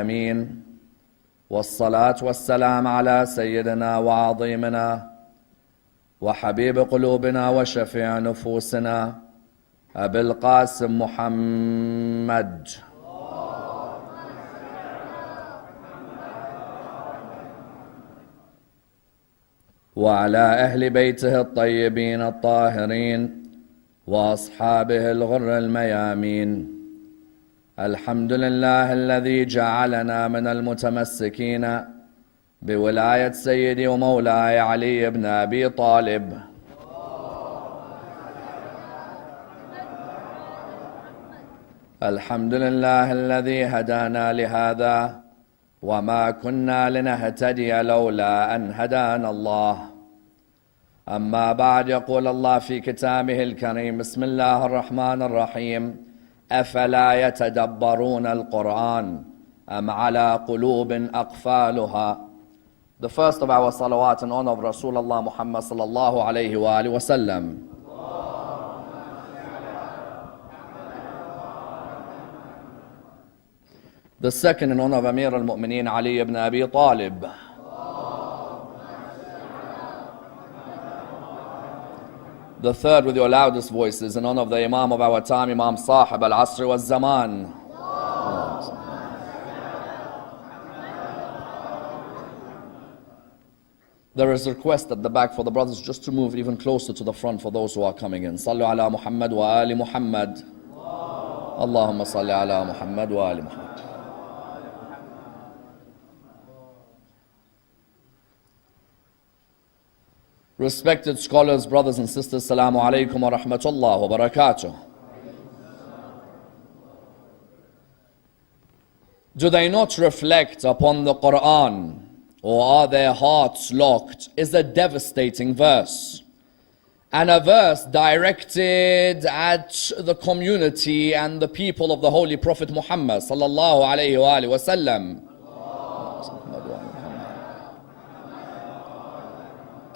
آمين والصلاة والسلام على سيدنا وعظيمنا وحبيب قلوبنا وشفيع نفوسنا أبي القاسم محمد وعلى أهل بيته الطيبين الطاهرين وأصحابه الغر الميامين. الحمد لله الذي جعلنا من المتمسكين بولاية سيدي ومولاي علي بن أبي طالب. الحمد لله الذي هدانا لهذا وما كنا لنهتدي لولا أن هدانا الله. أما بعد، يقول الله في كتابه الكريم: بسم الله الرحمن الرحيم: أفلا يتدبرون القرآن أم على قلوب أقفالها. The first of our salawat in honor of Rasulullah Muhammad sallallahu alayhi wa alihi wa sallam. The second in honor of Amir al-Mu'mineen Ali ibn Abi Talib. The third with your loudest voices in honor of the Imam of our time, Imam Sahib al-Asr wal-Zaman. There is a request at the back for the brothers just to move even closer to the front for those who are coming in. Sallu ala Muhammad wa ali Muhammad. Allahumma salli ala Muhammad wa ali Muhammad. Respected scholars, brothers and sisters, Assalamu alaikum wa rahmatullah wa barakatuh. Do they not reflect upon the Quran, or are their hearts locked? Is a devastating verse, and a verse directed at the community and the people of the Holy Prophet Muhammad sallallahu alayhi wa alihi wa sallam.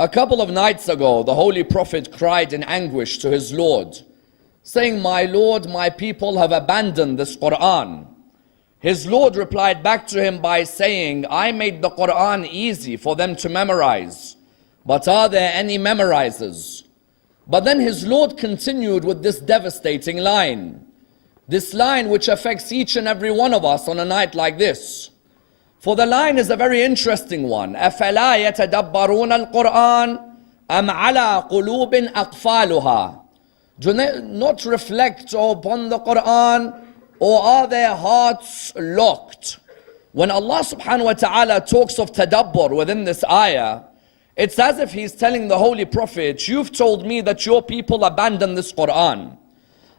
A couple of nights ago, the Holy Prophet cried in anguish to his Lord, saying, "My Lord, my people have abandoned this Quran." His Lord replied back to him by saying, "I made the Quran easy for them to memorize, but are there any memorizers?" But then his Lord continued with this devastating line, this line which affects each and every one of us on a night like this. For the line is a very interesting one. أَفَلَا يَتَدَبَّرُونَ الْقُرْآنَ أَمْ عَلَى قُلُوبٍ أَقْفَالُهَا. Do they not reflect upon the Quran, or are their hearts locked? When Allah subhanahu wa ta'ala talks of tadabbur within this ayah, it's as if He's telling the Holy Prophet, you've told me that your people abandon this Quran.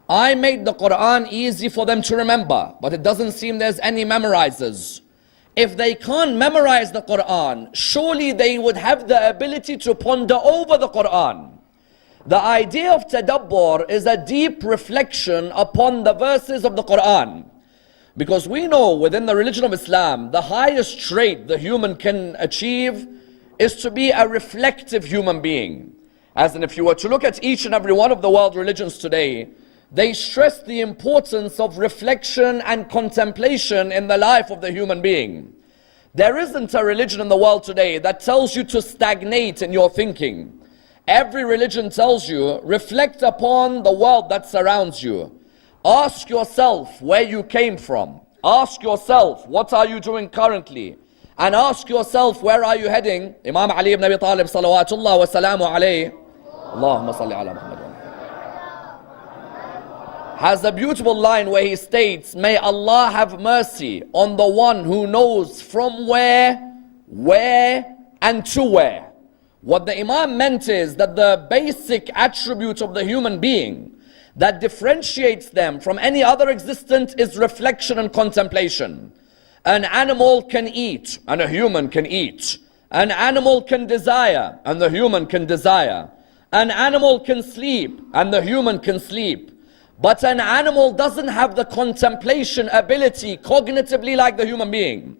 I made the Quran easy for them to remember, but it doesn't seem there's any memorizers. If they can't memorize the Quran, surely they would have the ability to ponder over the Quran. The idea of tadabbur is a deep reflection upon the verses of the Quran. Because we know within the religion of Islam, the highest trait the human can achieve is to be a reflective human being. As in, if you were to look at each and every one of the world religions today, they stress the importance of reflection and contemplation in the life of the human being. There isn't a religion in the world today that tells you to stagnate in your thinking. Every religion tells you, reflect upon the world that surrounds you. Ask yourself where you came from. Ask yourself, what are you doing currently? And ask yourself, where are you heading? Imam Ali ibn Abi Talib salawatullah wa salamu alayhi, Allahumma salli ala Muhammad, has a beautiful line where he states, "May Allah have mercy on the one who knows from where, and to where." What the Imam meant is that the basic attribute of the human being that differentiates them from any other existent is reflection and contemplation. An animal can eat, and a human can eat. An animal can desire, and the human can desire. An animal can sleep, and the human can sleep. But an animal doesn't have the contemplation ability cognitively like the human being.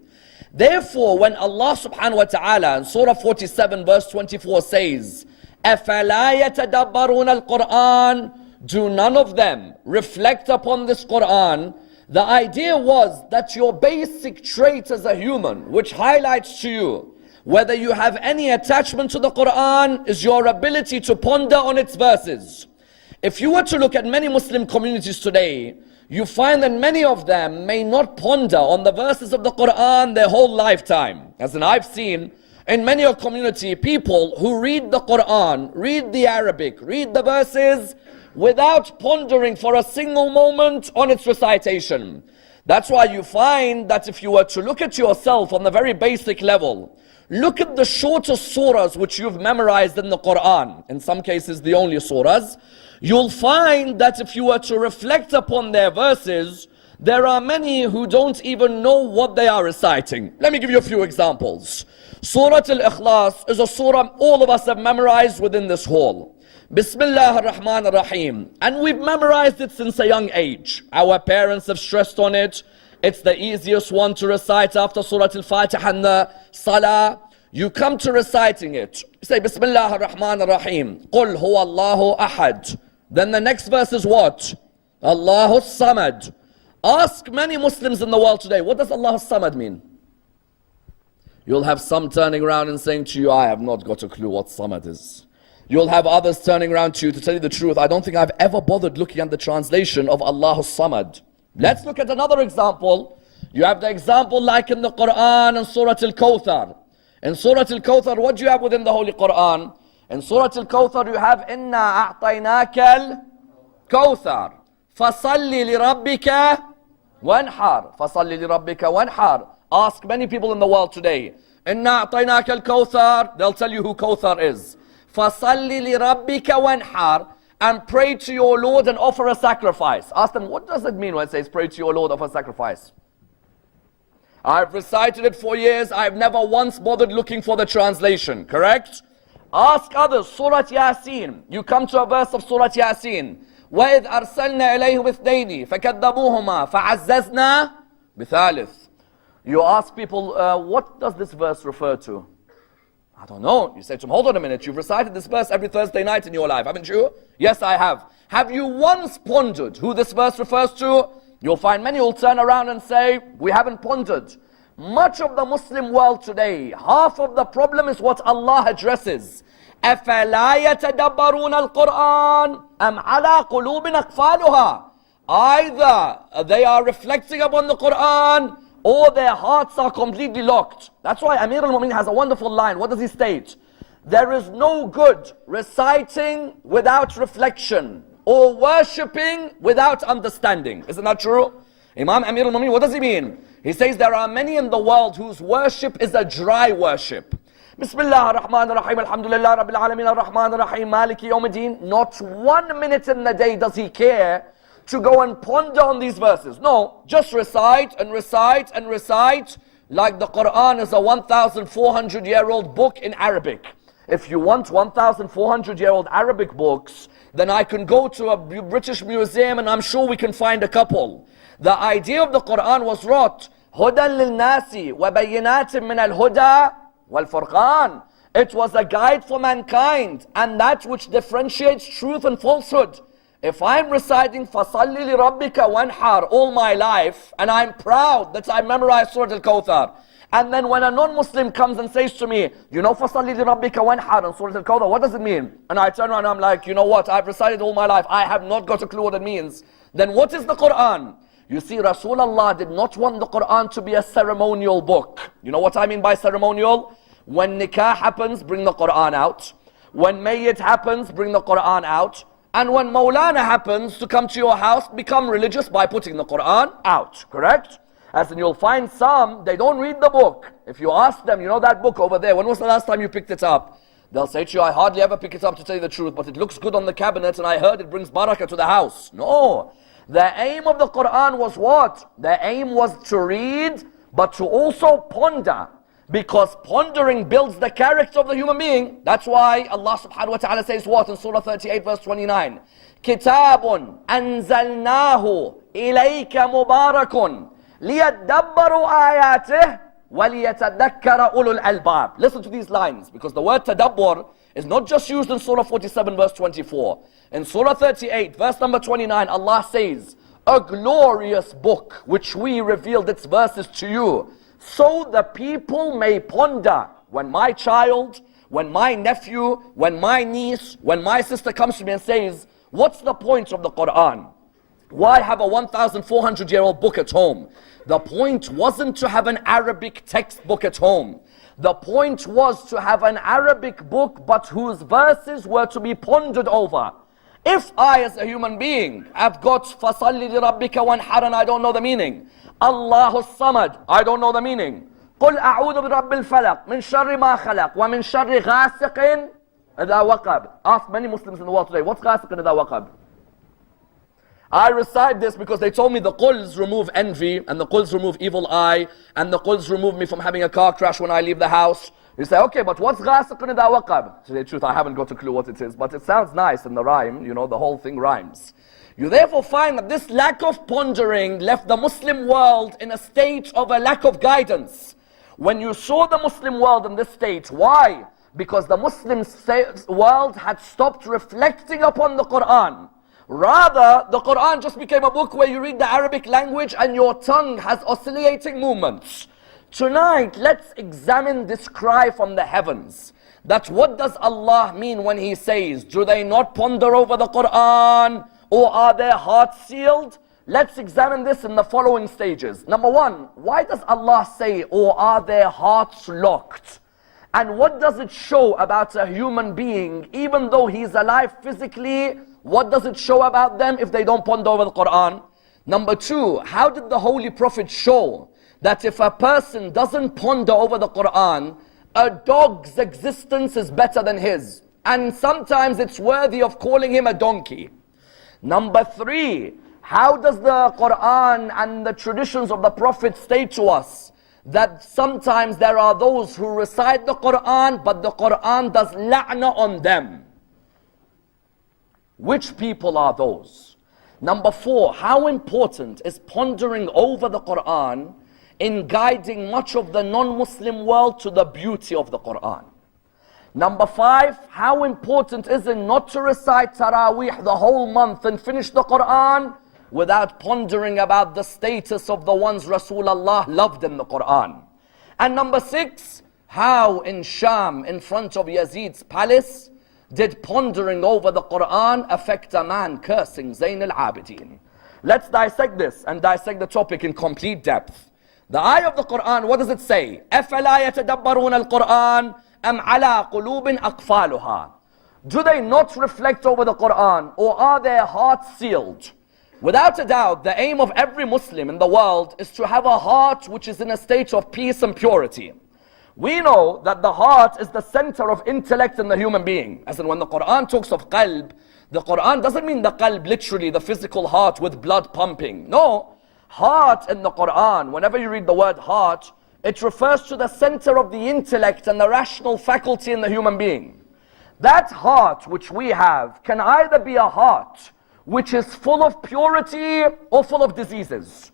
Therefore, when Allah subhanahu wa ta'ala in Surah 47 verse 24 says, أَفَلَا يَتَدَبَّرُونَ الْقُرْآنَ, do none of them reflect upon this Quran, The idea was that your basic trait as a human, which highlights to you whether you have any attachment to the Quran, is your ability to ponder on its verses. If you were to look at many Muslim communities today, you find that many of them may not ponder on the verses of the Quran their whole lifetime. As in, I've seen in many a community people who read the Quran, read the Arabic, read the verses without pondering for a single moment on its recitation. That's why you find that if you were to look at yourself on the very basic level, look at the shortest surahs which you've memorized in the Quran, in some cases the only surahs, you'll find that if you were to reflect upon their verses, there are many who don't even know what they are reciting. Let me give you a few examples. Surah Al-Ikhlas is a surah all of us have memorized within this hall. Bismillah ar-Rahman ar-Rahim. And we've memorized it since a young age. Our parents have stressed on it. It's the easiest one to recite after Surah Al-Fatiha and the Salah. You come to reciting it. You say Bismillah ar-Rahman ar-Rahim. Qul huwa Allahu ahad. Then the next verse is what? Allahu Samad. Ask many Muslims in the world today, what does Allahu Samad mean? You'll have some turning around and saying to you, I have not got a clue what Samad is. You'll have others turning around to you, to tell you the truth, I don't think I've ever bothered looking at the translation of Allahu Samad. Let's look at another example. You have the example like in the Quran and Surah Al-Kawthar. In Surah Al-Kawthar, what do you have within the Holy Quran? In Surah Al-Kawthar you have Inna a'tainaka al-Kawthar fasalli li rabbika wanhar. Fasalli li rabbika wanhar. Ask many people in the world today. Inna a'tainaka al-Kawthar. They'll tell you who Kawthar is. Fasalli li rabbika wanhar. And pray to your Lord and offer a sacrifice. Ask them, what does it mean when it says pray to your Lord, offer a sacrifice? I've recited it for years. I've never once bothered looking for the translation. Correct? Ask others. Surah Yasin. You come to a verse of Surah Yasin. وَإِذْ أَرْسَلْنَا إِلَيْهِ وِثْنَيْنِ فَكَذَّبُوهُمَا فَعَزَّزْنَا بِثَالِثٍ. You ask people, what does this verse refer to? I don't know. You say to them, hold on a minute. You've recited this verse every Thursday night in your life, haven't you? Yes, I have. Have you once pondered who this verse refers to? You'll find many will turn around and say, we haven't pondered. Much of the Muslim world today, half of the problem is what Allah addresses. أَفَلَا يَتَدَبَّرُونَ الْقُرْآنَ أَمْ عَلَىٰ قُلُوبٍ أَقْفَالُهَا. Either they are reflecting upon the Quran or their hearts are completely locked. That's why Amir al-Mu'minin has a wonderful line. What does he state? There is no good reciting without reflection or worshipping without understanding. Isn't that true? Imam Amir al-Mu'minin, what does he mean? He says there are many in the world whose worship is a dry worship. Bismillah ar-Rahman ar-Rahim, alhamdulillah rabbil alameen ar-Rahman ar-Rahim, maliki yawmiddin. Not 1 minute in the day does he care to go and ponder on these verses. No, just recite and recite and recite like the Quran is a 1,400-year-old book in Arabic. If you want 1,400-year-old Arabic books, then I can go to a British museum and I'm sure we can find a couple. The idea of the Quran was wrought, هُدًى لِلنَّاسِ وَبَيِّنَاتٍ مِّنَ الْهُدَى وَالْفُرْقَانِ. It was a guide for mankind and that which differentiates truth and falsehood. If I'm reciting فَصَلِّ لِرَبِّكَ وَانْحَرْ all my life, and I'm proud that I memorized Surah Al-Kawthar, and then when a non-Muslim comes and says to me, you know فَصَلِّ لِرَبِّكَ وَانْحَرْ and Surah Al-Kawthar, what does it mean? And I turn around and I'm like, you know what, I've recited all my life, I have not got a clue what it means. Then what is the Quran? You see, Rasulullah did not want the Quran to be a ceremonial book. You know what I mean by ceremonial? When nikah happens, bring the Quran out. When mayyit happens, bring the Quran out. And when Maulana happens to come to your house, become religious by putting the Quran out, correct? As in you'll find some, they don't read the book. If you ask them, you know that book over there, when was the last time you picked it up? They'll say to you, I hardly ever pick it up to tell you the truth, but it looks good on the cabinet and I heard it brings barakah to the house. No. The aim of the Quran was what? The aim was to read, but to also ponder. Because pondering builds the character of the human being. That's why Allah subhanahu wa ta'ala says what in Surah 38 verse 29? كِتَابٌ أَنزَلْنَاهُ إِلَيْكَ مُبَارَكٌ لِيَدَّبَّرُوا آيَاتِهِ وَلِيَتَذَكَّرَ أُولُو الْأَلْبَابِ. Listen to these lines, because the word tadabbur is not just used in Surah 47 verse 24. In Surah 38 verse number 29, Allah says, a glorious book which we revealed its verses to you, so the people may ponder. When my child, when my nephew, when my niece, when my sister comes to me and says, what's the point of the Quran? Why have a 1,400-year-old book at home? The point wasn't to have an Arabic textbook at home. The point was to have an Arabic book, but whose verses were to be pondered over. If I, as a human being, have got فَصَلِّ لِرَبِّكَ وَانْحَرٍ, and I don't know the meaning. Allahu Samad, I don't know the meaning. قُلْ أَعُوذُ بِرَبِّ الْفَلَقِ مِنْ شَرِّ مَا خَلَقَ وَمِنْ شَرِّ غَاسِقٍ إِذَا وَقَبَ. Ask many Muslims in the world today, what's غَاسِقٍ إِذَا وَقَبَ? I recite this because they told me the quls remove envy, and the quls remove evil eye, and the quls remove me from having a car crash when I leave the house. You say, okay, but what's غَاسِقٍ إِذَا وَقَبَ? To tell you the truth, I haven't got a clue what it is, but it sounds nice in the rhyme, you know, the whole thing rhymes. You therefore find that this lack of pondering left the Muslim world in a state of a lack of guidance. When you saw the Muslim world in this state, why? Because the Muslim world had stopped reflecting upon the Quran. Rather, the Quran just became a book where you read the Arabic language and your tongue has oscillating movements. Tonight, let's examine this cry from the heavens. That what does Allah mean when He says, do they not ponder over the Quran, or are their hearts sealed? Let's examine this in the following stages. Number one, why does Allah say, or are their hearts locked? And what does it show about a human being, even though he's alive physically? What does it show about them if they don't ponder over the Quran? Number two, how did the Holy Prophet show that if a person doesn't ponder over the Quran, a dog's existence is better than his, and sometimes it's worthy of calling him a donkey? Number three, how does the Quran and the traditions of the Prophet state to us that sometimes there are those who recite the Quran, but the Quran does la'na on them? Which people are those? Number four, how important is pondering over the Quran in guiding much of the non-Muslim world to the beauty of the Quran? Number five, how important is it not to recite Taraweeh the whole month and finish the Quran without pondering about the status of the ones Rasulullah loved in the Quran? And number six, how in Sham, in front of Yazid's palace, did pondering over the Quran affect a man cursing Zayn al-Abidin? Let's dissect this and dissect the topic in complete depth. The ayah of the Quran, what does it say? أَفَلَا يَتَدَبَّرُونَ الْقُرْآنَ أَمْ عَلَىٰ قُلُوبٍ أَقْفَالُهَا. Do they not reflect over the Quran, or are their hearts sealed? Without a doubt, the aim of every Muslim in the world is to have a heart which is in a state of peace and purity. We know that the heart is the center of intellect in the human being. As in when the Quran talks of qalb, the Quran doesn't mean the qalb literally, the physical heart with blood pumping. No, heart in the Quran, whenever you read the word heart, it refers to the center of the intellect and the rational faculty in the human being. That heart which we have can either be a heart which is full of purity or full of diseases.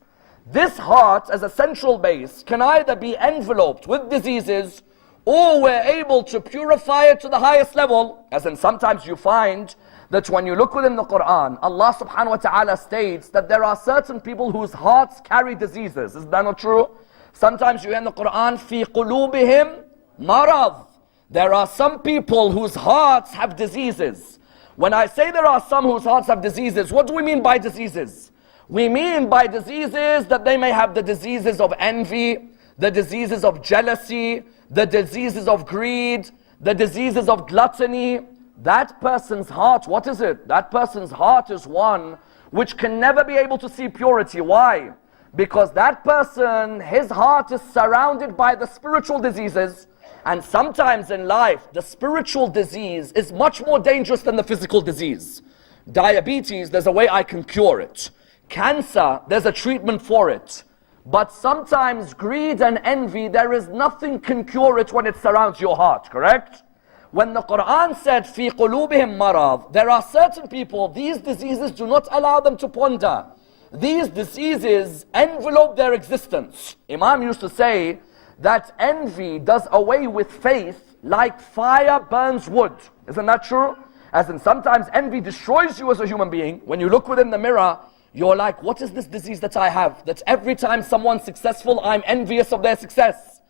This heart as a central base can either be enveloped with diseases, or we're able to purify it to the highest level. As in sometimes you find that when you look within the Quran, Allah subhanahu wa ta'ala states that there are certain people whose hearts carry diseases. Is that not true? Sometimes you hear in the Quran, فِي قُلُوبِهِمْ مَرَضٍ. There are some people whose hearts have diseases. When I say there are some whose hearts have diseases, what do we mean by diseases? We mean by diseases that they may have the diseases of envy, the diseases of jealousy, the diseases of greed, the diseases of gluttony. That person's heart, what is it? That person's heart is one which can never be able to see purity. Why? Because that person, his heart is surrounded by the spiritual diseases. And sometimes in life, the spiritual disease is much more dangerous than the physical disease. Diabetes, there's a way I can cure it. Cancer, there's a treatment for it. But sometimes greed and envy, there is nothing can cure it when it surrounds your heart, correct? When the Quran said, فِي قُلُوبِهِمْ مَرَضٍ, there are certain people, these diseases do not allow them to ponder. These diseases envelope their existence. Imam used to say that envy does away with faith like fire burns wood. Isn't that true? As in sometimes envy destroys you as a human being. When you look within the mirror, You're like, what is this disease that I have? That every time someone's successful, I'm envious of their success.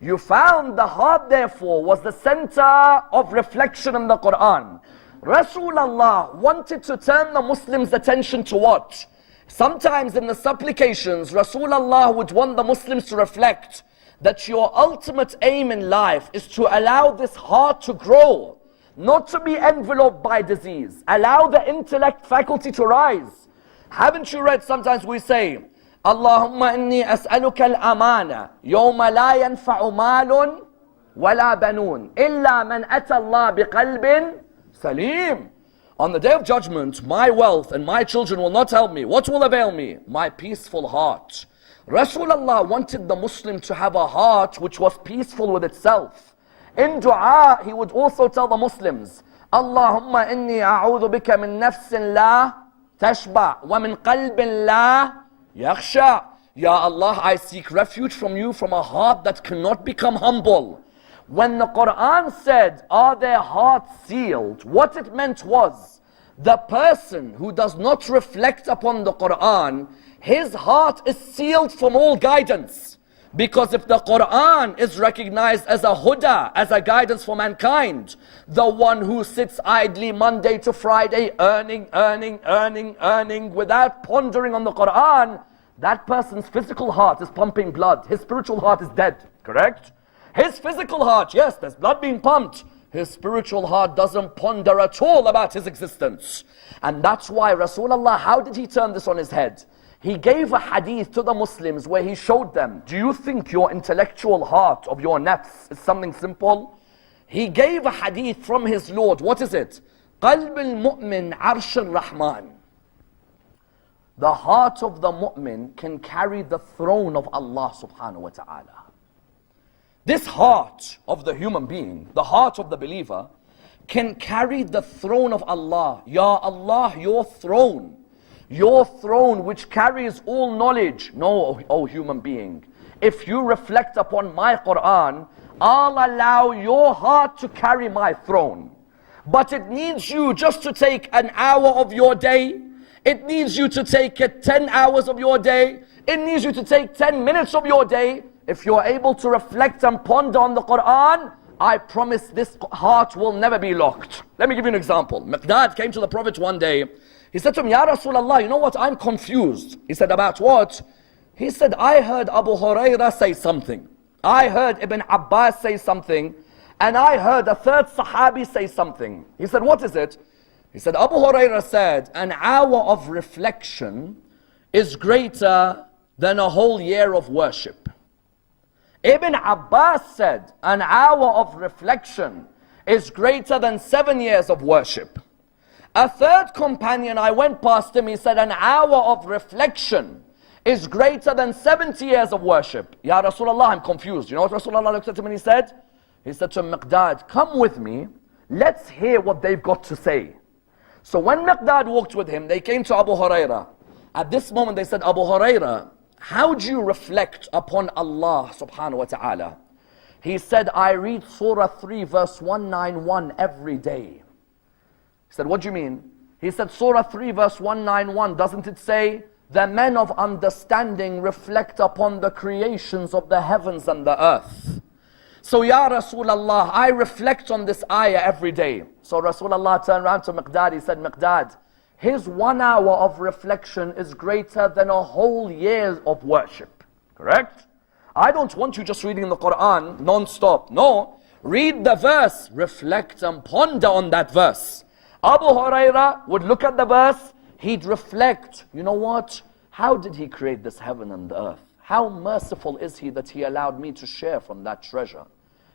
You found the heart, therefore, was the center of reflection in the Quran. Rasulullah wanted to turn the Muslims' attention to what? Sometimes in the supplications, Rasulullah would want the Muslims to reflect that your ultimate aim in life is to allow this heart to grow, not to be enveloped by disease. Allow the intellect faculty to rise. Haven't you read, sometimes we say, Allahumma inni as'aluka al-amana, yawma la yanfa'u malun wala banun, illa man ata Allah biqalbin salim. On the day of judgment, my wealth and my children will not help me. What will avail me? My peaceful heart. Rasulullah wanted the Muslim to have a heart which was peaceful with itself. In dua, he would also tell the Muslims, Allahumma inni a'udhu bika min nafsin la tashba wa min qalbin la yakhsha. Ya Allah, I seek refuge from you from a heart that cannot become humble. When the Quran said, are their hearts sealed? What it meant was, the person who does not reflect upon the Quran, his heart is sealed from all guidance. Because if the Quran is recognized as a huda, as a guidance for mankind, the one who sits idly Monday to Friday, earning, without pondering on the Quran, that person's physical heart is pumping blood. His spiritual heart is dead, correct? His physical heart, yes, there's blood being pumped. His spiritual heart doesn't ponder at all about his existence. And that's why Rasulullah, how did he turn this on his head? He gave a hadith to the Muslims where he showed them, do you think your intellectual heart of your nafs is something simple? He gave a hadith from his Lord. What is it? قَلْبِ الْمُؤْمِنْ عَرْشِ الرَّحْمَنِ. The heart of the mu'min can carry the throne of Allah subhanahu wa ta'ala. This heart of the human being, the heart of the believer, can carry the throne of Allah. Ya Allah, your throne which carries all knowledge. No, O human being, if you reflect upon my Quran, I'll allow your heart to carry my throne. But it needs you just to take an hour of your day. It needs you to take 10 hours of your day. It needs you to take 10 minutes of your day. If you're able to reflect and ponder on the Quran, I promise this heart will never be locked. Let me give you an example. Miqdad came to the Prophet one day. He said to him, Ya Rasulullah, you know what, I'm confused. He said, about what? He said, I heard Abu Hurairah say something. I heard Ibn Abbas say something. And I heard a third Sahabi say something. He said, what is it? He said, Abu Hurairah said, an hour of reflection is greater than a whole year of worship. Ibn Abbas said, an hour of reflection is greater than 7 years of worship. A third companion, I went past him, he said, an hour of reflection is greater than 70 years of worship. Ya Rasulullah, I'm confused. You know what Rasulullah looked at him and he said? He said to Miqdad, come with me, let's hear what they've got to say. So when Miqdad walked with him, they came to Abu Hurairah. At this moment they said, Abu Hurairah, how do you reflect upon Allah subhanahu wa ta'ala? He said, I read Surah 3 verse 191 every day. He said, what do you mean? He said, Surah 3 verse 191, doesn't it say, the men of understanding reflect upon the creations of the heavens and the earth. So Ya Rasulullah, I reflect on this ayah every day. So Rasulullah turned around to Miqdad, he said, Miqdad, his 1 hour of reflection is greater than a whole year of worship. Correct? I don't want you just reading the Quran non-stop. No, read the verse, reflect and ponder on that verse. Abu Hurairah would look at the verse, he'd reflect, you know what? How did he create this heaven and the earth? How merciful is he that he allowed me to share from that treasure?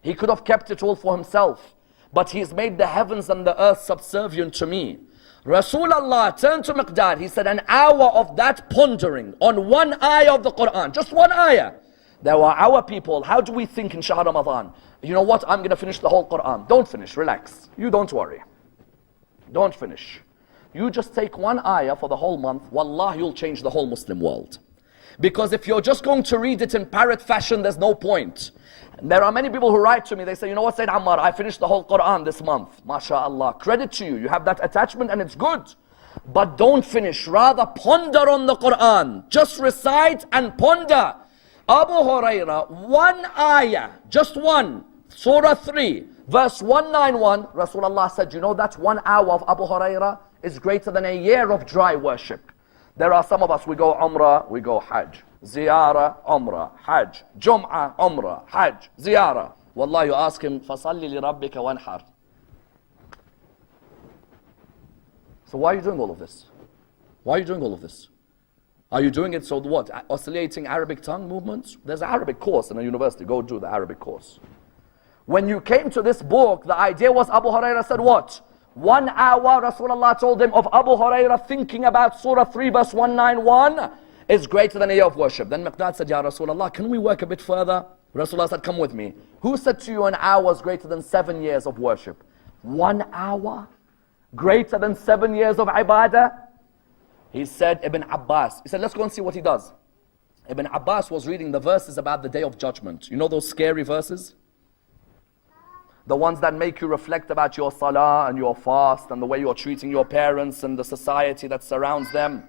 He could have kept it all for himself, but he's made the heavens and the earth subservient to me. Rasulullah turned to Miqdad, he said, an hour of that pondering on one ayah of the Quran, just one ayah. There were our people, how do we think in Shahr Ramadan? You know what, I'm going to finish the whole Quran. Don't finish, relax. You don't worry. Don't finish. You just take one ayah for the whole month, wallah, you'll change the whole Muslim world. Because if you're just going to read it in parrot fashion, there's no point. And there are many people who write to me, they say, you know what, Sayyid Ammar, I finished the whole Quran this month. MashaAllah, credit to you. You have that attachment and it's good. But don't finish, rather ponder on the Quran. Just recite and ponder. Abu Hurairah, one ayah, just one, Surah 3, verse 191, Rasulullah said, you know that 1 hour of Abu Hurairah is greater than a year of dry worship. There are some of us, we go Umrah, we go Hajj. Ziyarah, Umrah, Hajj. Jum'ah, Umrah, Hajj, Ziyarah. Wallah, you ask him, فَصَلِّ لِرَبِّكَ وَانْحَرْ. So why are you doing all of this? Why are you doing all of this? Are you doing it so what? Oscillating Arabic tongue movements? There's an Arabic course in a university. Go do the Arabic course. When you came to this book, the idea was Abu Hurairah said what? 1 hour, Rasulullah told him, of Abu Hurairah thinking about Surah 3 verse 191 is greater than a year of worship. Then Miqdad said, Ya Rasulullah, can we work a bit further? Rasulullah said, come with me. Who said to you an hour is greater than 7 years of worship? 1 hour? Greater than 7 years of ibadah? He said, Ibn Abbas. He said, let's go and see what he does. Ibn Abbas was reading the verses about the Day of Judgment. You know those scary verses? The ones that make you reflect about your salah and your fast and the way you're treating your parents and the society that surrounds them.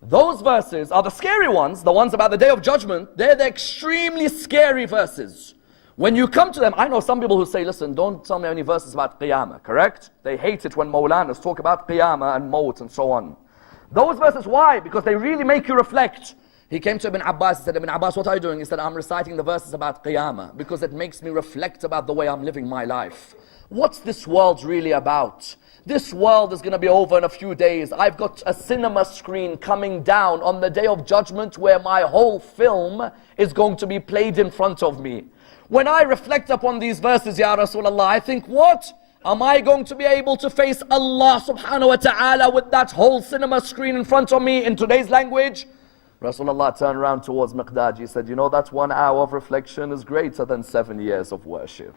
Those verses are the scary ones, the ones about the Day of Judgment. They're the extremely scary verses. When you come to them, I know some people who say, listen, don't tell me any verses about Qiyamah, correct? They hate it when Mawlanas talk about Qiyamah and Maut and so on. Those verses, why? Because they really make you reflect. He came to Ibn Abbas, he said, Ibn Abbas, what are you doing? He said, I'm reciting the verses about Qiyamah because it makes me reflect about the way I'm living my life. What's this world really about? This world is going to be over in a few days. I've got a cinema screen coming down on the Day of Judgment where my whole film is going to be played in front of me. When I reflect upon these verses, Ya Rasulullah, I think, what? Am I going to be able to face Allah subhanahu wa ta'ala with that whole cinema screen in front of me in today's language? Rasulullah turned around towards Miqdad. He said, you know that 1 hour of reflection is greater than 7 years of worship.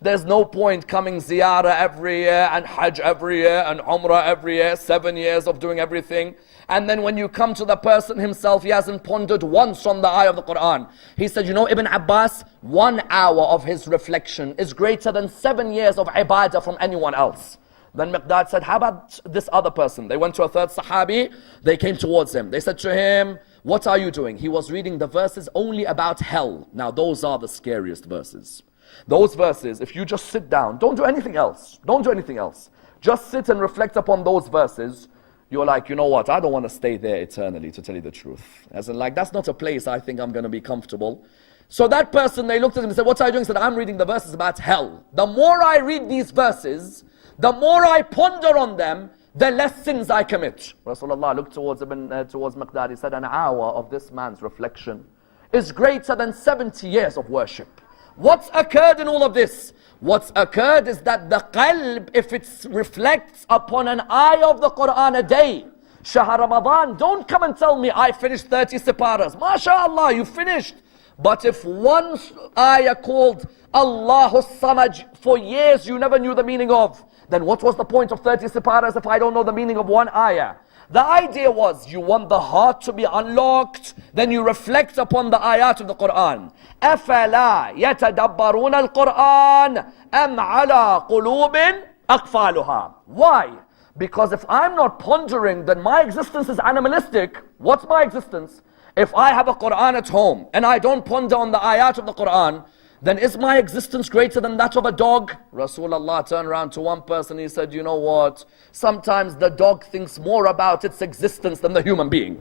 There's no point coming ziyarah every year and hajj every year and umrah every year, 7 years of doing everything. And then when you come to the person himself, he hasn't pondered once on the ayah of the Quran. He said, you know, Ibn Abbas, 1 hour of his reflection is greater than 7 years of ibadah from anyone else. Then Miqdad said, how about this other person? They went to a third Sahabi, they came towards him. They said to him, what are you doing? He was reading the verses only about hell. Now those are the scariest verses. Those verses, if you just sit down, don't do anything else. Don't do anything else. Just sit and reflect upon those verses. You're like, you know what, I don't want to stay there eternally, to tell you the truth. As in, like, that's not a place I think I'm going to be comfortable. So that person, they looked at him and said, what are you doing? He said, I'm reading the verses about hell. The more I read these verses, the more I ponder on them, the less sins I commit. Rasulullah looked towards Miqdad. He said, an hour of this man's reflection is greater than 70 years of worship. What's occurred in all of this? What's occurred is that the qalb, if it reflects upon an ayah of the Quran a day, Shahr Ramadan, don't come and tell me I finished 30 siparas. MashaAllah, you finished. But if one ayah called Allahu Samad for years you never knew the meaning of, then what was the point of 30 siparas if I don't know the meaning of one ayah? The idea was you want the heart to be unlocked, then you reflect upon the ayat of the Quran. أَفَلَا يَتَدَبَّرُونَ الْقُرْآنَ أَمْ عَلَىٰ قُلُوبٍ أَقْفَالُهَا. Why? Because if I'm not pondering, then my existence is animalistic. What's my existence? If I have a Quran at home and I don't ponder on the ayat of the Quran, then is my existence greater than that of a dog? Rasulullah turned around to one person, he said, you know what? Sometimes the dog thinks more about its existence than the human being.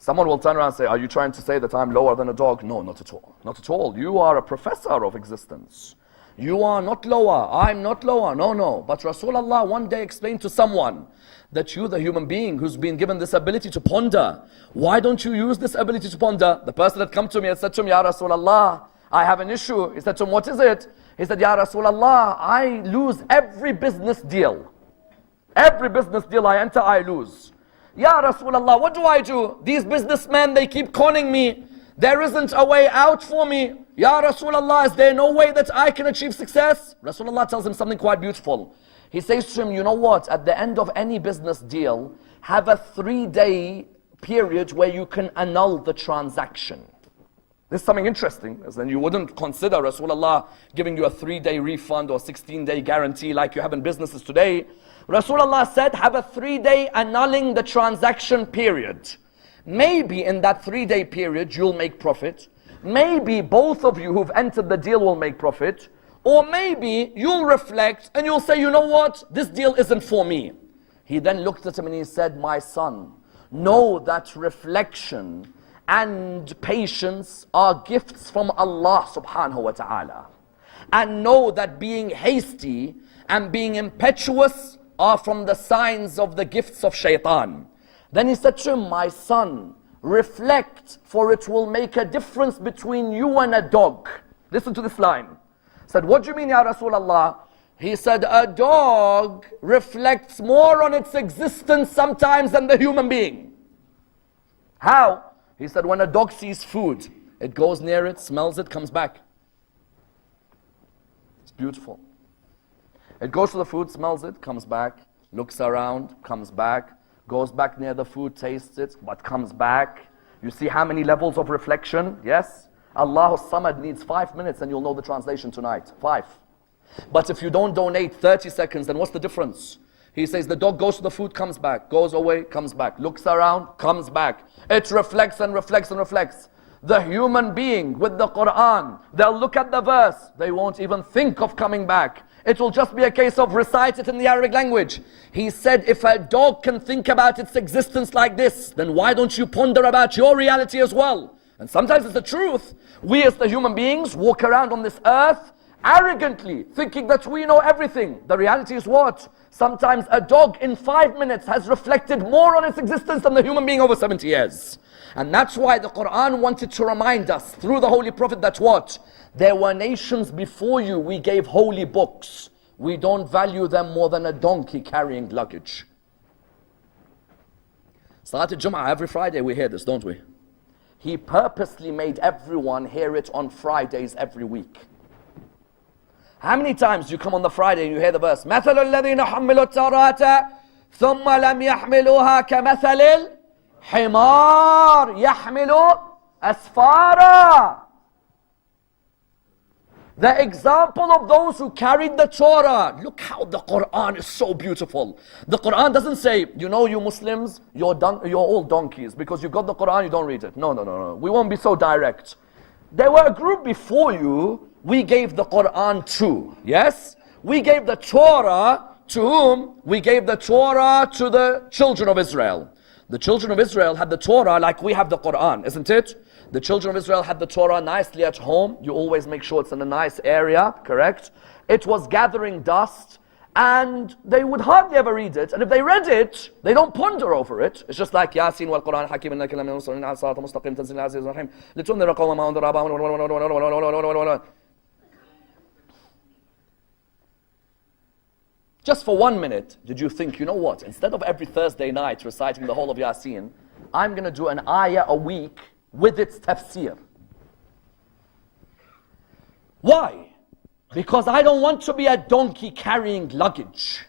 Someone will turn around and say, are you trying to say that I'm lower than a dog? No, not at all. Not at all. You are a professor of existence. You are not lower. I'm not lower. No, no. But Rasulullah one day explained to someone that you, the human being who's been given this ability to ponder, why don't you use this ability to ponder? The person that come to me and said to me, Ya Rasulullah, I have an issue. He said to him, what is it? He said, Ya Rasulullah, I lose every business deal. Every business deal I enter, I lose. Ya Rasulullah, what do I do? These businessmen, they keep conning me. There isn't a way out for me. Ya Rasulullah, is there no way that I can achieve success? Rasulullah tells him something quite beautiful. He says to him, you know what? At the end of any business deal, have a 3-day period where you can annul the transaction. This is something interesting, as then you wouldn't consider Rasulullah giving you a 3-day refund or 16-day guarantee like you have in businesses today. Rasulullah said, have a 3-day annulling the transaction period. Maybe in that 3-day period you'll make profit. Maybe both of you who've entered the deal will make profit. Or maybe you'll reflect and you'll say, you know what, this deal isn't for me. He then looked at him and he said, my son, know that reflection and patience are gifts from Allah subhanahu wa ta'ala. And know that being hasty and being impetuous are from the signs of the gifts of shaitan. Then he said to him, my son, reflect, for it will make a difference between you and a dog. Listen to this line. He said, what do you mean, Ya Rasulullah? He said, a dog reflects more on its existence sometimes than the human being. How? He said, when a dog sees food, it goes near it, smells it, comes back. It's beautiful. It goes to the food, smells it, comes back, looks around, comes back, goes back near the food, tastes it, but comes back. You see how many levels of reflection? Yes? Allahu Samad needs 5 minutes and you'll know the translation tonight. 5. But if you don't donate 30 seconds, then what's the difference? He says the dog goes to the food, comes back, goes away, comes back, looks around, comes back. It reflects and reflects and reflects. The human being with the Quran, they'll look at the verse, they won't even think of coming back. It will just be a case of recite it in the Arabic language. He said, if a dog can think about its existence like this, then why don't you ponder about your reality as well? And sometimes it's the truth. We as the human beings walk around on this earth arrogantly, thinking that we know everything. The reality is what? Sometimes a dog in 5 minutes has reflected more on its existence than the human being over 70 years. And that's why the Quran wanted to remind us through the Holy Prophet that what? There were nations before you, we gave holy books. We don't value them more than a donkey carrying luggage. Salat al-Jum'ah, every Friday we hear this, don't we? He purposely made everyone hear it on Fridays every week. How many times do you come on the Friday and you hear the verse, مَثَلُ الَّذِينَ حَمِّلُوا التَّوْرَاةَ ثُمَّ لَمْ يَحْمِلُوهَا كَمَثَلِ الْحِمَارِ يَحْمِلُ أَسْفَارًا. The example of those who carried the Torah. Look how the Quran is so beautiful. The Quran doesn't say, you know, you Muslims, you're all donkeys. Because you got the Quran, you don't read it. No, no, no, no. We won't be so direct. There were a group before you, we gave the Quran to. Yes? We gave the Torah to whom? We gave the Torah to the children of Israel. The children of Israel had the Torah like we have the Quran, isn't it? The children of Israel had the Torah nicely at home. You always make sure it's in a nice area, correct? It was gathering dust, and they would hardly ever read it. And if they read it, they don't ponder over it. It's just like Yasin wal Quran Hakim innaka lam yunsarin ala siratal mustaqim tanzil aziz rahim litunzira qawman ma unzira abahum. Just for 1 minute, did you think, you know what? Instead of every Thursday night reciting the whole of Yasin, I'm going to do an ayah a week with its tafsir. Why? Because I don't want to be a donkey carrying luggage.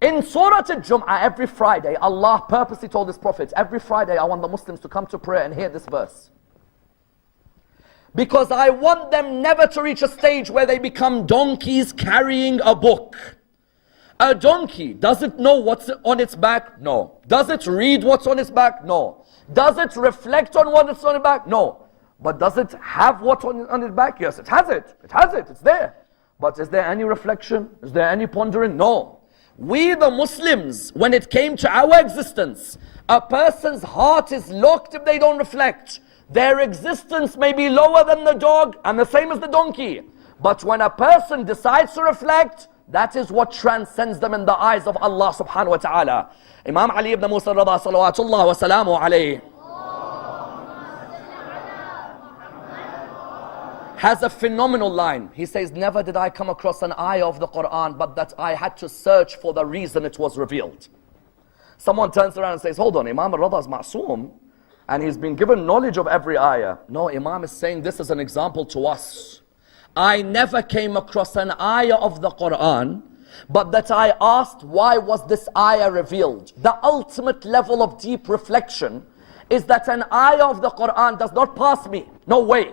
In Surah Al-Jum'ah, every Friday, Allah purposely told His Prophet, every Friday I want the Muslims to come to prayer and hear this verse. Because I want them never to reach a stage where they become donkeys carrying a book. A donkey, does it know what's on its back? No. Does it read what's on its back? No. Does it reflect on what's on its back? No. But does it have what's on its back? Yes, it has it. It has it. It's there. But is there any reflection? Is there any pondering? No. We the Muslims, when it came to our existence, a person's heart is locked if they don't reflect. Their existence may be lower than the dog and the same as the donkey. But when a person decides to reflect, that is what transcends them in the eyes of Allah subhanahu wa ta'ala. Imam Ali ibn Musa Rada salawatullah wa salamu alayhi has a phenomenal line. He says, never did I come across an ayah of the Quran, but that I had to search for the reason it was revealed. Someone turns around and says, hold on, Imam Rada is ma'soom, and he's been given knowledge of every ayah. No, Imam is saying this is an example to us. I never came across an ayah of the Quran, but that I asked, why was this ayah revealed? The ultimate level of deep reflection is that an ayah of the Quran does not pass me. No way.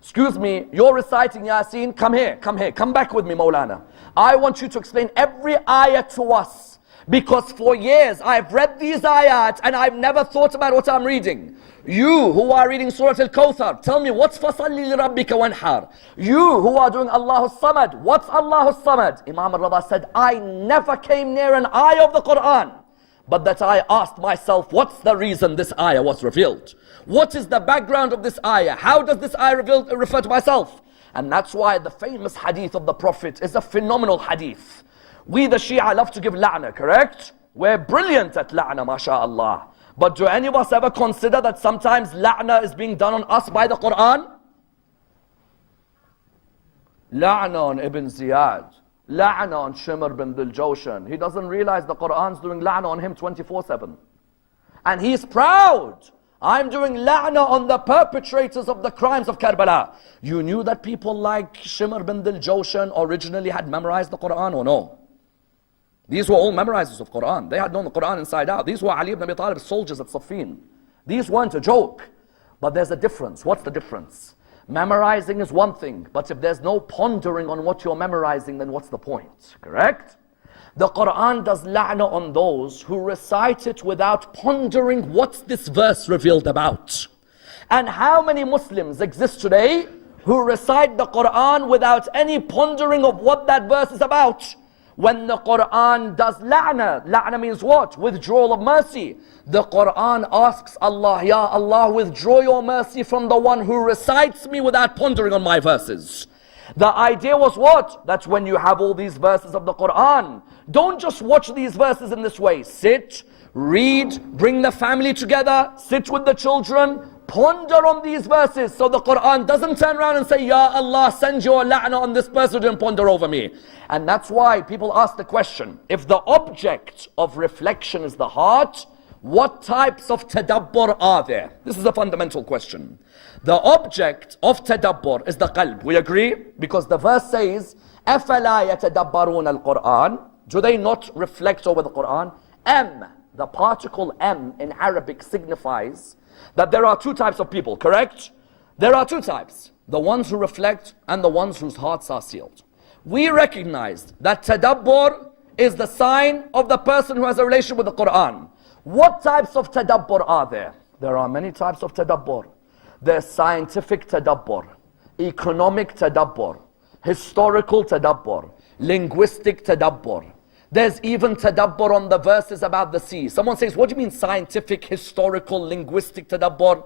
Excuse me, you're reciting Yasin, come here, come back with me, Maulana. I want you to explain every ayah to us. Because for years I've read these ayat and I've never thought about what I'm reading. You who are reading Surah Al-Kawthar, tell me what's فَصَلِّ لِرَبِّكَ وَانْحَرْ. You who are doing Allahu Samad, what's Allahu Samad? Imam al-Rida said, I never came near an ayah of the Quran, but that I asked myself, what's the reason this ayah was revealed? What is the background of this ayah? How does this ayah refer to myself? And that's why the famous hadith of the Prophet is a phenomenal hadith. We the Shia love to give la'na, correct? We're brilliant at la'na, mashallah. But do any of us ever consider that sometimes la'na is being done on us by the Quran? La'na on Ibn Ziyad. La'na on Shimr bin Dhul Jawshan. He doesn't realize the Quran's doing la'na on him 24/7. And he's proud. I'm doing la'na on the perpetrators of the crimes of Karbala. You knew that people like Shimr bin Dhul Jawshan originally had memorized the Quran or no? These were all memorizers of Quran. They had known the Quran inside out. These were Ali ibn Abi Talib's soldiers at Siffin. These weren't a joke. But there's a difference. What's the difference? Memorizing is one thing, but if there's no pondering on what you're memorizing, then what's the point? Correct? The Quran does la'na on those who recite it without pondering what's this verse revealed about. And how many Muslims exist today who recite the Quran without any pondering of what that verse is about? When the Quran does la'na, la'na means what? Withdrawal of mercy. The Quran asks Allah, Ya Allah, withdraw your mercy from the one who recites me without pondering on my verses. The idea was what? That when you have all these verses of the Quran, don't just watch these verses in this way. Sit, read, bring the family together, sit with the children, ponder on these verses so the Quran doesn't turn around and say, Ya Allah, send your la'na on this person and ponder over me. And that's why people ask the question, if the object of reflection is the heart, what types of tadabbur are there? This is a fundamental question. The object of tadabbur is the qalb. We agree? Because the verse says, أَفَلَا يَتَدَبَّرُونَ الْقُرْآنِ. Do they not reflect over the Quran? The particle M in Arabic signifies that there are two types of people, correct? There are two types. The ones who reflect and the ones whose hearts are sealed. We recognize that tadabbur is the sign of the person who has a relationship with the Quran. What types of tadabbur are there? There are many types of tadabbur. There's scientific tadabbur, economic tadabbur, historical tadabbur, linguistic tadabbur. There's even tadabbur on the verses about the sea. Someone says, what do you mean scientific, historical, linguistic tadabbur?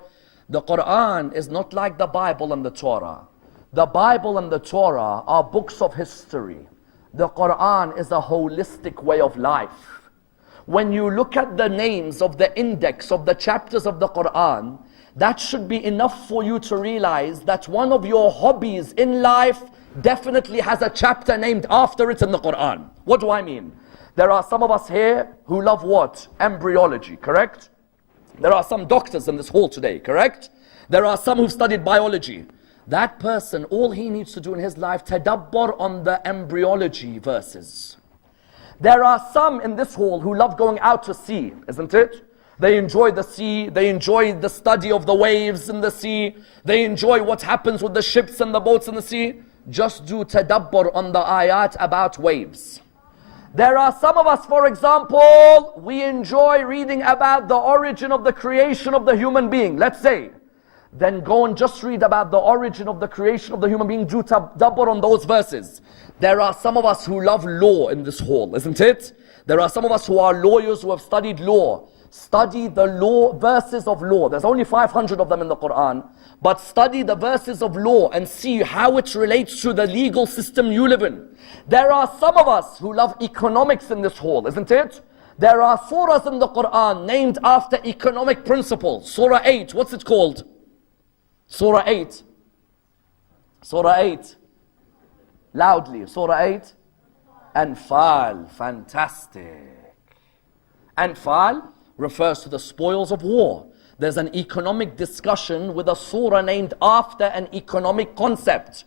The Quran is not like the Bible and the Torah. The Bible and the Torah are books of history. The Quran is a holistic way of life. When you look at the names of the index of the chapters of the Quran, that should be enough for you to realize that one of your hobbies in life definitely has a chapter named after it in the Quran. What do I mean? There are some of us here who love what? Embryology, correct? There are some doctors in this hall today, correct? There are some who've studied biology. That person, all he needs to do in his life, tadabbur on the embryology verses. There are some in this hall who love going out to sea, isn't it? They enjoy the sea, they enjoy the study of the waves in the sea, they enjoy what happens with the ships and the boats in the sea. Just do tadabbur on the ayat about waves. There are some of us, for example, we enjoy reading about the origin of the creation of the human being, let's say. Then go and just read about the origin of the creation of the human being, do tadabbur on those verses. There are some of us who love law in this hall, isn't it? There are some of us who are lawyers who have studied law. Study the law, verses of law. There's only 500 of them in the Quran. But study the verses of law and see how it relates to the legal system you live in. There are some of us who love economics in this hall, isn't it? There are surahs in the Quran named after economic principles. Surah 8, what's it called? Surah 8. Surah 8. Loudly. Surah 8. Anfal. Fantastic. Anfal refers to the spoils of war. There's an economic discussion with a surah named after an economic concept.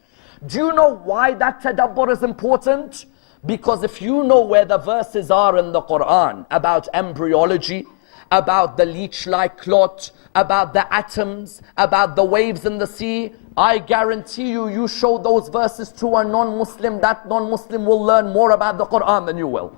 Do you know why that tadabbur is important? Because if you know where the verses are in the Quran about embryology, about the leech-like clot, about the atoms, about the waves in the sea. I guarantee you, you show those verses to a non-Muslim, that non-Muslim will learn more about the Quran than you will.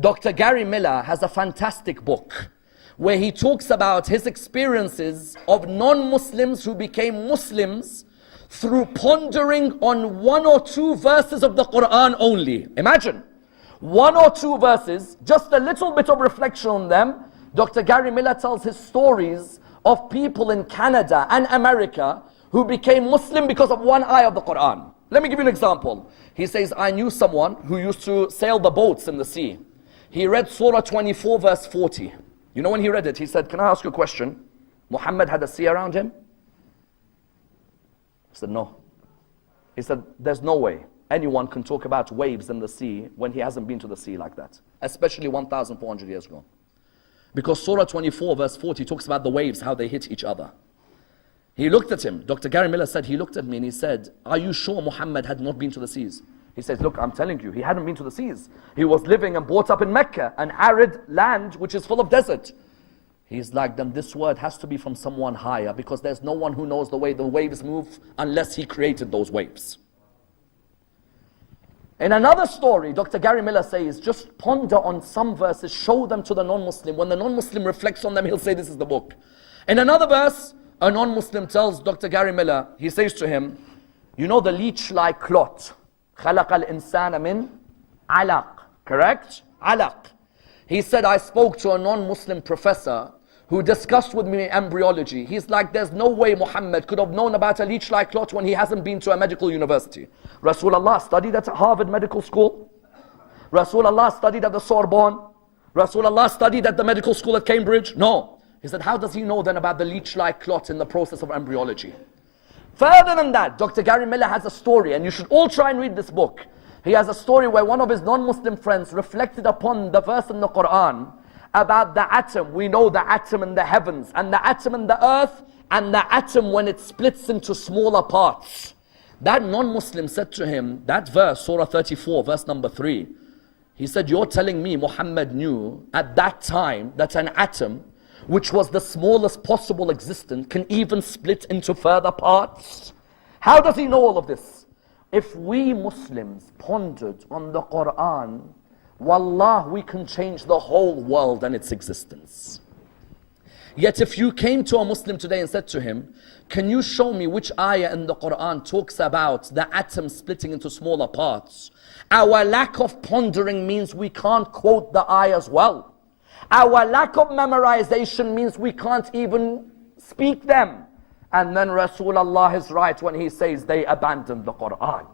Dr. Gary Miller has a fantastic book where he talks about his experiences of non-Muslims who became Muslims through pondering on 1 or 2 verses of the Quran only. Imagine, 1 or 2 verses, just a little bit of reflection on them. Dr. Gary Miller tells his stories of people in Canada and America who became Muslim because of 1 ayah of the Quran. Let me give you an example. He says, I knew someone who used to sail the boats in the sea. He read Surah 24 verse 40. You know, when he read it, he said, can I ask you a question? Muhammad had a sea around him? I said, no. He said, there's no way anyone can talk about waves in the sea when he hasn't been to the sea like that. Especially 1,400 years ago. Because Surah 24 verse 40 talks about the waves, how they hit each other. He looked at him. Dr. Gary Miller said, he looked at me and he said, are you sure Muhammad had not been to the seas? He says, look, I'm telling you, he hadn't been to the seas. He was living and brought up in Mecca, an arid land which is full of desert. He's like, then this word has to be from someone higher, because there's no one who knows the way the waves move unless he created those waves. In another story, Dr. Gary Miller says, just ponder on some verses, show them to the non-Muslim. When the non-Muslim reflects on them, he'll say, this is the book. In another verse, a non-Muslim tells Dr. Gary Miller, he says to him, you know the leech-like clot, خَلَقَ الْإِنسَانَ مِنْ عَلَقٍ, correct? Alaq. He said, I spoke to a non-Muslim professor who discussed with me embryology. He's like, there's no way Muhammad could have known about a leech-like clot when he hasn't been to a medical university. Rasulullah studied at Harvard Medical School. Rasulullah studied at the Sorbonne. Rasulullah studied at the medical school at Cambridge. No. He said, how does he know then about the leech-like clot in the process of embryology? Further than that, Dr. Gary Miller has a story, and you should all try and read this book. He has a story where one of his non-Muslim friends reflected upon the verse in the Quran about the atom. We know the atom in the heavens, and the atom in the earth, and the atom when it splits into smaller parts. That non-Muslim said to him, that verse, Surah 34, verse number 3, he said, you're telling me Muhammad knew at that time that an atom, which was the smallest possible existent, can even split into further parts? How does he know all of this? If we Muslims pondered on the Quran, wallah, we can change the whole world and its existence. Yet if you came to a Muslim today and said to him, can you show me which ayah in the Quran talks about the atom splitting into smaller parts? Our lack of pondering means we can't quote the ayahs well. Our lack of memorization means we can't even speak them. And then Rasulullah is right when he says they abandoned the Quran.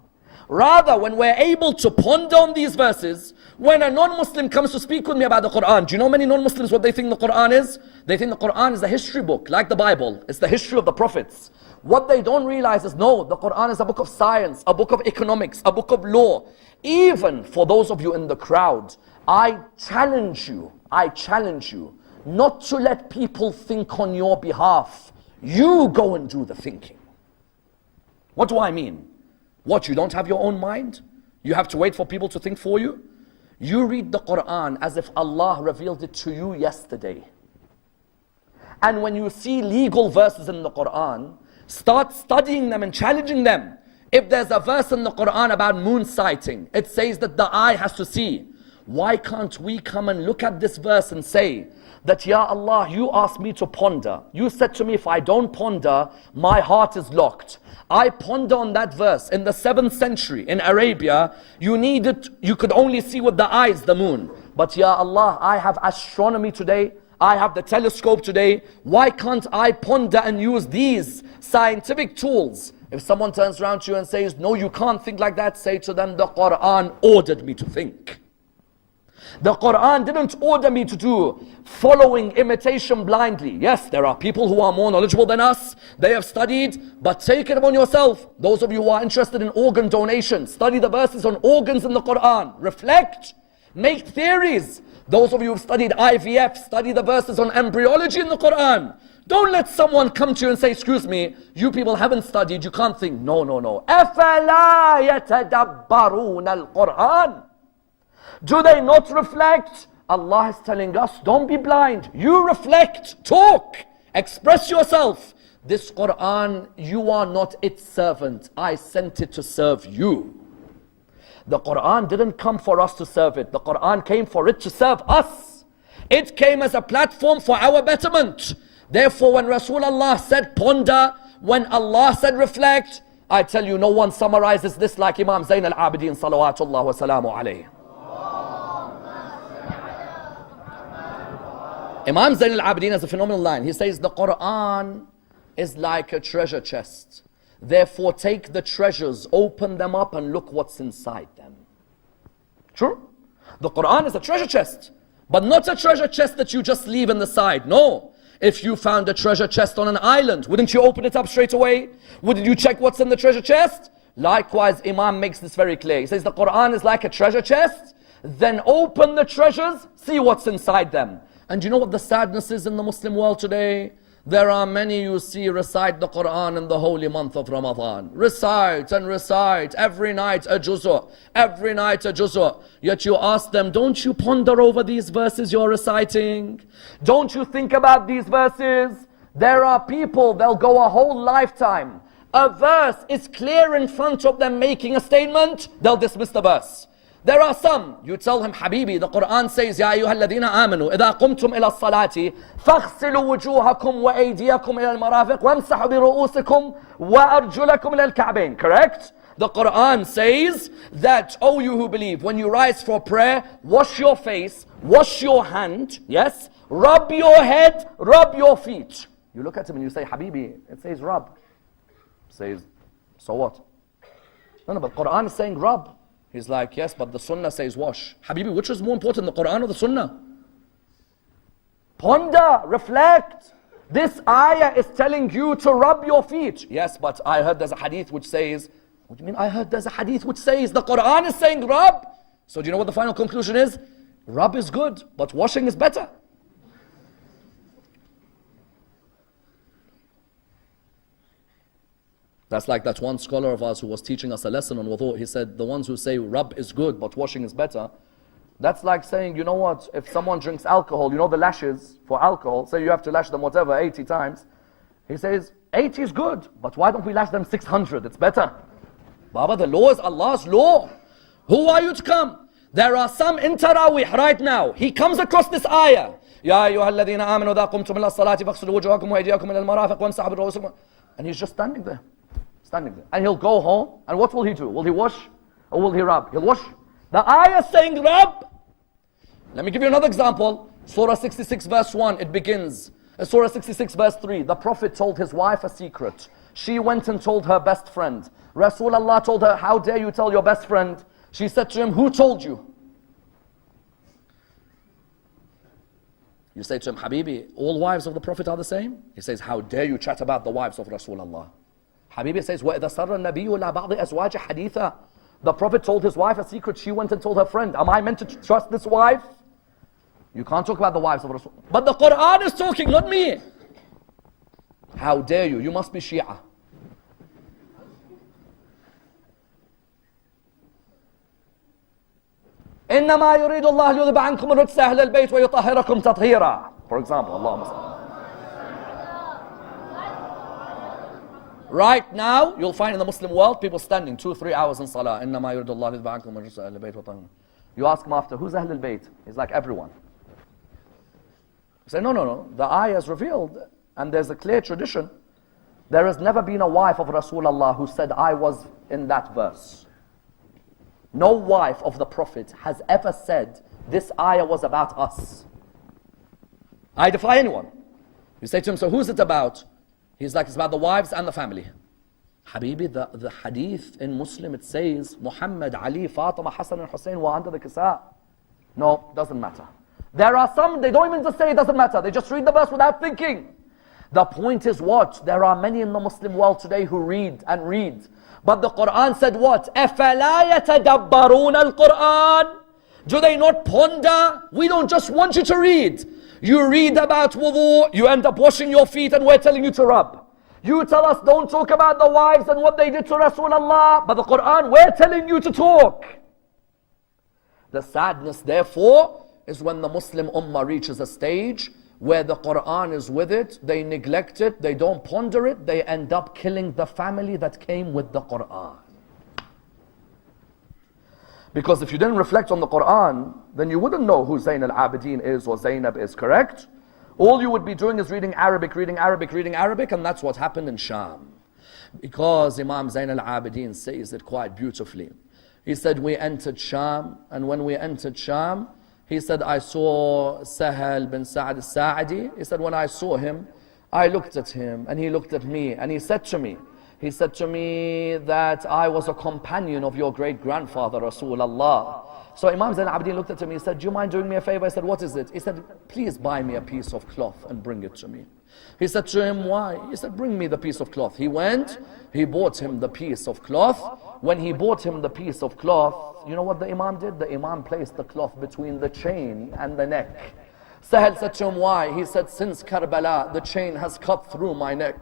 Rather, when we're able to ponder on these verses, when a non-Muslim comes to speak with me about the Quran, do you know many non-Muslims what they think the Quran is? They think the Quran is a history book, like the Bible. It's the history of the prophets. What they don't realize is, no, the Quran is a book of science, a book of economics, a book of law. Even for those of you in the crowd, I challenge you not to let people think on your behalf. You go and do the thinking. What do I mean? What, you don't have your own mind? You have to wait for people to think for you? You read the Quran as if Allah revealed it to you yesterday. And when you see legal verses in the Quran, start studying them and challenging them. If there's a verse in the Quran about moon sighting, it says that the eye has to see. Why can't we come and look at this verse and say that, Ya Allah, you asked me to ponder. You said to me, if I don't ponder, my heart is locked. I ponder on that verse. In the 7th century in Arabia, you could only see with the eyes the moon. But Ya Allah, I have astronomy today. I have the telescope today. Why can't I ponder and use these scientific tools? If someone turns around to you and says, no, you can't think like that, say to them, the Quran ordered me to think. The Quran didn't order me to do following imitation blindly. Yes, there are people who are more knowledgeable than us. They have studied, but take it upon yourself. Those of you who are interested in organ donation, study the verses on organs in the Quran. Reflect, make theories. Those of you who have studied IVF, study the verses on embryology in the Quran. Don't let someone come to you and say, excuse me, you people haven't studied, you can't think. No. أَفَلَا يَتَدَبَّرُونَ الْقُرْآنَ. Do they not reflect? Allah is telling us, don't be blind. You reflect, talk, express yourself. This Quran, you are not its servant. I sent it to serve you. The Quran didn't come for us to serve it. The Quran came for it to serve us. It came as a platform for our betterment. Therefore, when Rasulullah said ponder, when Allah said reflect, I tell you, no one summarizes this like Imam Zayn al-Abidin salawatullah wa salamu alayhi. Imam Zayn al-Abidin has a phenomenal line. He says, the Quran is like a treasure chest. Therefore, take the treasures, open them up and look what's inside them. True? The Quran is a treasure chest, but not a treasure chest that you just leave in the side. No. If you found a treasure chest on an island, wouldn't you open it up straight away? Wouldn't you check what's in the treasure chest? Likewise, Imam makes this very clear. He says the Quran is like a treasure chest. Then open the treasures, see what's inside them. And you know what the sadness is in the Muslim world today? There are many you see recite the Quran in the holy month of Ramadan. Recite and recite. Every night a juz'ah. Every night a juz'ah. Yet you ask them, don't you ponder over these verses you're reciting? Don't you think about these verses? There are people, they'll go a whole lifetime. A verse is clear in front of them making a statement, they'll dismiss the verse. There are some, you tell him, Habibi, the Quran says, Ya ayyuha alladhina amanu, idha qumtum ila salati, faghsilu wujuhakum wa aydiyakum ila al-marafiq, wamsahu bi ru'usikum wa arjulakum ila al-ka'bayn. Correct? The Quran says that, oh you who believe, when you rise for prayer, wash your face, wash your hand, yes? Rub your head, rub your feet. You look at him and you say, Habibi, it says rub. It says, so what? No, but Quran is saying rub. He's like, yes, but the Sunnah says wash. Habibi, which is more important, the Quran or the Sunnah? Ponder, reflect. This ayah is telling you to rub your feet. Yes, but I heard there's a hadith which says, what do you mean I heard there's a hadith which says the Quran is saying rub? So do you know what the final conclusion is? Rub is good, but washing is better. That's like that one scholar of ours who was teaching us a lesson on wudu. He said, the ones who say rub is good, but washing is better. That's like saying, you know what, if someone drinks alcohol, you know the lashes for alcohol, say you have to lash them whatever, 80 times. He says, 80 is good, but why don't we lash them 600? It's better. Baba, the law is Allah's law. Who are you to come? There are some in Taraweeh right now. He comes across this ayah. Ya ayyuha alladhina amanu idha qumtum ila salati faghsilu wujuhakum wa aydiyakum ila al-marafiq wamsahu bi ru'usikum. And he's just standing there. And he'll go home, and what will he do? Will he wash or will he rub? He'll wash. The ayah is saying rub. Let me give you another example. Surah 66 verse 1, it begins. Surah 66 verse 3, the Prophet told his wife a secret. She went and told her best friend. Rasulullah told her, how dare you tell your best friend? She said to him, who told you? You say to him, Habibi, all wives of the Prophet are the same? He says, how dare you chat about the wives of Rasulullah? Habibi says, وَإِذَا سَرَّ النَّبِيُّ لَا بَعْضِ أَزْوَاجِ حَدِيثًا. The Prophet told his wife a secret. She went and told her friend. Am I meant to trust this wife? You can't talk about the wives of Rasul. But the Quran is talking, not me. How dare you? You must be Shia. إِنَّمَا يُرِيدُ اللَّهُ لِيُذْهِبَ عَنْكُمُ الرِّجْسَ أَهْلَ الْبَيْتِ وَيُطَهِّرَكُمْ تَطْهِيرًا. For example, Allahumma salli. Right now, you'll find in the Muslim world, people standing 2-3 hours in salah. إِنَّمَا يُرِيدُ اللَّهُ لِيُذْهِبَ عَنْكُمُ الرِّجْسَ أَهْلَ الْبَيْتِ وَيُطَهِّرَكُمْ. You ask him after, who's Ahl al-Bayt? He's like, everyone. You say, no. The ayah is revealed, and there's a clear tradition. There has never been a wife of Rasulullah who said, I was in that verse. No wife of the Prophet has ever said, this ayah was about us. I defy anyone. You say to him, so who's it about? He's like, it's about the wives and the family. Habibi, the hadith in Muslim, it says, Muhammad, Ali, Fatima, Hassan and Hussein were under the kisa. No, doesn't matter. There are some, they don't even just say it doesn't matter. They just read the verse without thinking. The point is what? There are many in the Muslim world today who read and read. But the Quran said what? أَفَلَا يَتَدَبَّرُونَ الْقُرْآنِ. Do they not ponder? We don't just want you to read. You read about wudu, you end up washing your feet and we're telling you to rub. You tell us don't talk about the wives and what they did to Rasulullah, but the Quran, we're telling you to talk. The sadness, therefore, is when the Muslim Ummah reaches a stage where the Quran is with it, they neglect it, they don't ponder it, they end up killing the family that came with the Quran. Because if you didn't reflect on the Quran, then you wouldn't know who Zayn al-Abidin is or Zainab is, correct? All you would be doing is reading Arabic, and that's what happened in Sham. Because Imam Zayn al-Abidin says it quite beautifully. He said, we entered Sham, and when we entered Sham, he said, I saw Sahal bin Sa'ad al-Sa'adi. He said, when I saw him, I looked at him, and he looked at me, and he said to me that I was a companion of your great-grandfather, Rasulullah. So Imam Zayn al-Abidin looked at him, he said, do you mind doing me a favor? I said, what is it? He said, please buy me a piece of cloth and bring it to me. He said to him, why? He said, bring me the piece of cloth. He went, he bought him the piece of cloth. When he bought him the piece of cloth, you know what the Imam did? The Imam placed the cloth between the chain and the neck. Sahel said to him, why? He said, since Karbala, the chain has cut through my neck.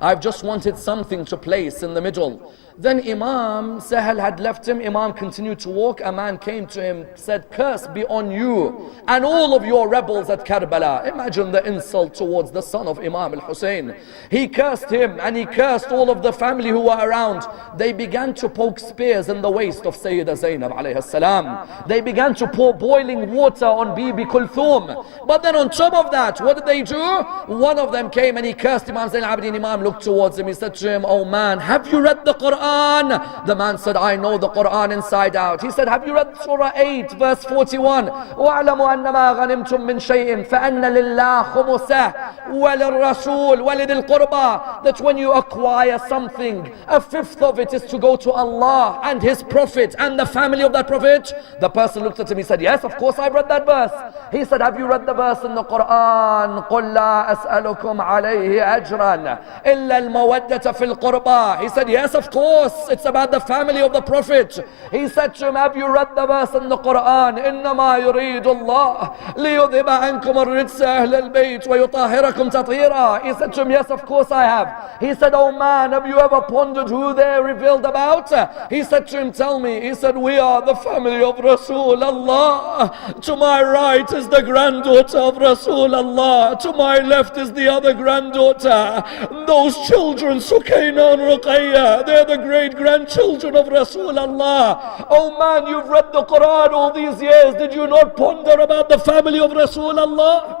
I've just wanted something to place in the middle. Then Imam Sahel had left him. Imam continued to walk. A man came to him, said, curse be on you and all of your rebels at Karbala. Imagine the insult towards the son of Imam al-Hussein. He cursed him and he cursed all of the family who were around. They began to poke spears in the waist of Sayyida Zainab alayhi salam. They began to pour boiling water on Bibi Kulthum. But then on top of that, what did they do? One of them came and he cursed Imam Zayn al-Abidin. Imam looked towards him. He said to him, oh man, have you read the Quran? The man said, I know the Quran inside out. He said, have you read Surah 8 verse 41? وَاعْلَمُوا أَنَّمَا غَنِمْتُم مِّن شَيْءٍ فَأَنَّ لِلَّهِ خُمُسَهُ وَلِلرَّسُولِ وَلِذِي الْقُرْبَى. That when you acquire something, a fifth of it is to go to Allah and His Prophet and the family of that Prophet. The person looked at him, he said, yes, of course I've read that verse. He said, have you read the verse in the Quran? قُلْ لَا أَسْأَلُكُمْ عَلَيْهِ أَجْرًا إِلَّا الْمَوَدَّةَ فِي الْقُرْبَى. He said, yes, of course. It's about the family of the Prophet. He said to him, have you read the verse in the Quran? إِنَّمَا يُرِيدُ اللَّهُ لِيُذْهِبَ عَنْكُمُ الرِّجْسَ أَهْلَ الْبَيْتِ وَيُطَهِّرَكُمْ تَطْهِيرًا. He said to him, yes, of course I have. He said, oh man, have you ever pondered who they're revealed about? He said to him, tell me. He said, we are the family of Rasulullah. To my right is the granddaughter of Rasulullah. To my left is the other granddaughter. Those children, Sukaina and Ruqayya, they're the great-grandchildren of Rasulullah. Oh man, you've read the Quran all these years. Did you not ponder about the family of Rasulullah?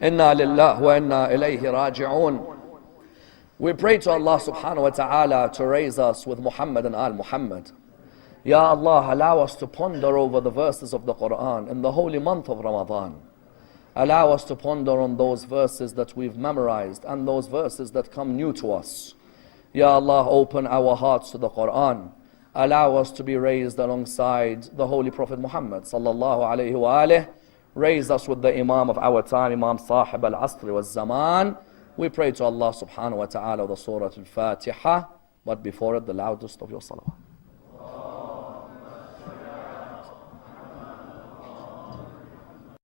Inna lillah wa inna ilayhi raji'un. We pray to Allah subhanahu wa ta'ala to raise us with Muhammad and Al Muhammad. Ya Allah, allow us to ponder over the verses of the Quran in the holy month of Ramadan. Allow us to ponder on those verses that we've memorized and those verses that come new to us. Ya Allah, open our hearts to the Quran. Allow us to be raised alongside the Holy Prophet Muhammad sallallahu alayhi wa alihi. Raise us with the Imam of our time, Imam Sahib al-Asri wal-Zaman. We pray to Allah subhanahu wa ta'ala the Surah al-Fatiha, but before it the loudest of your salawat.